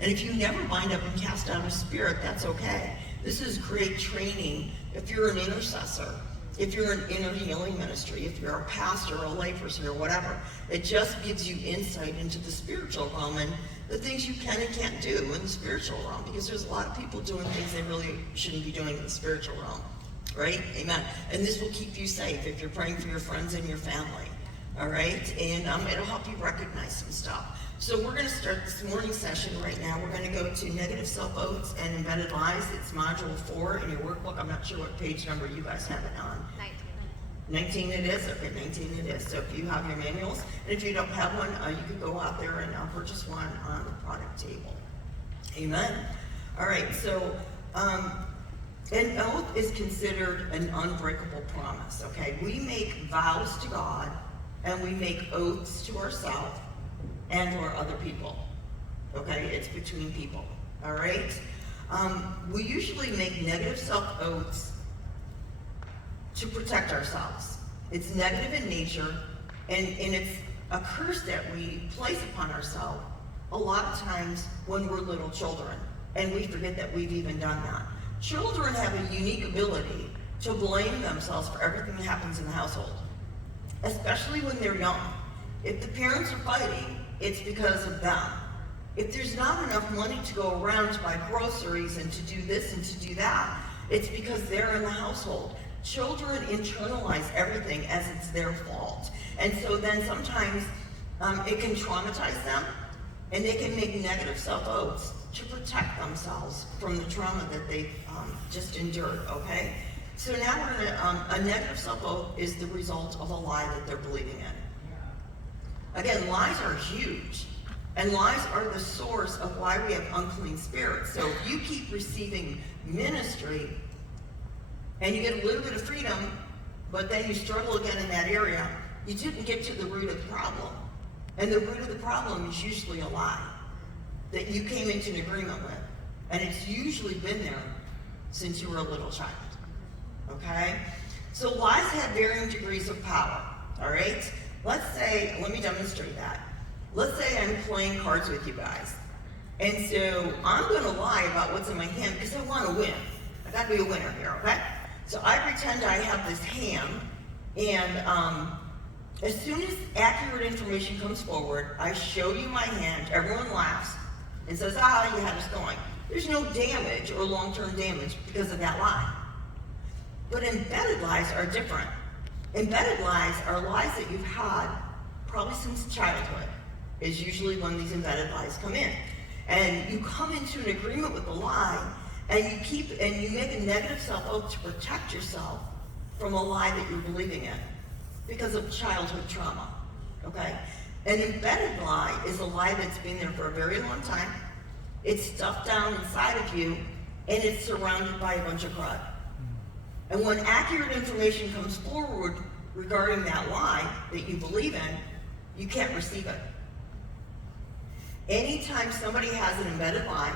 And if you never bind up and cast out a spirit, that's okay. This is great training if you're an intercessor, if you're an inner healing ministry, if you're a pastor or a layperson or whatever. It just gives you insight into the spiritual realm and the things you can and can't do in the spiritual realm, because there's a lot of people doing things they really shouldn't be doing in the spiritual realm, right? Amen. And this will keep you safe if you're praying for your friends and your family, all right? And it'll help you recognize some stuff. So we're going to start this morning session right now. We're going to go to negative self-oaths and embedded lies. It's module 4 in your workbook. I'm not sure what page number you guys have it on. 19 it is? Okay, 19 it is. So if you have your manuals, and if you don't have one, you can go out there and purchase one on the product table. Amen. All right, so an oath is considered an unbreakable promise, okay? We make vows to God, and we make oaths to ourselves and or other people, okay? It's between people, all right? We usually make negative self-oaths to protect ourselves. It's negative in nature, and it's a curse that we place upon ourselves a lot of times when we're little children, and we forget that we've even done that. Children have a unique ability to blame themselves for everything that happens in the household, especially when they're young. If the parents are fighting, it's because of them. If there's not enough money to go around to buy groceries and to do this and to do that, it's because they're in the household. Children internalize everything as it's their fault. And so then sometimes it can traumatize them, and they can make negative self-oaths to protect themselves from the trauma that they've just endured, okay? So now we're gonna, a negative self-oath is the result of a lie that they're believing in. Again, lies are huge, and lies are the source of why we have unclean spirits. So if you keep receiving ministry, and you get a little bit of freedom, but then you struggle again in that area, you didn't get to the root of the problem. And the root of the problem is usually a lie that you came into an agreement with. And it's usually been there since you were a little child, okay? So lies have varying degrees of power, all right? Let's say, let me demonstrate that. Let's say I'm playing cards with you guys. And so I'm gonna lie about what's in my hand because I wanna win. I gotta be a winner here, okay? So I pretend I have this hand, and as soon as accurate information comes forward, I show you my hand, everyone laughs, and says, ah, you had us going. There's no damage or long-term damage because of that lie. But embedded lies are different. Embedded lies are lies that you've had probably since childhood, is usually when these embedded lies come in. And you come into an agreement with the lie, and you make a negative self-oath to protect yourself from a lie that you're believing in because of childhood trauma, okay? An embedded lie is a lie that's been there for a very long time. It's stuffed down inside of you, and it's surrounded by a bunch of crud. And when accurate information comes forward regarding that lie that you believe in, you can't receive it. Anytime somebody has an embedded lie,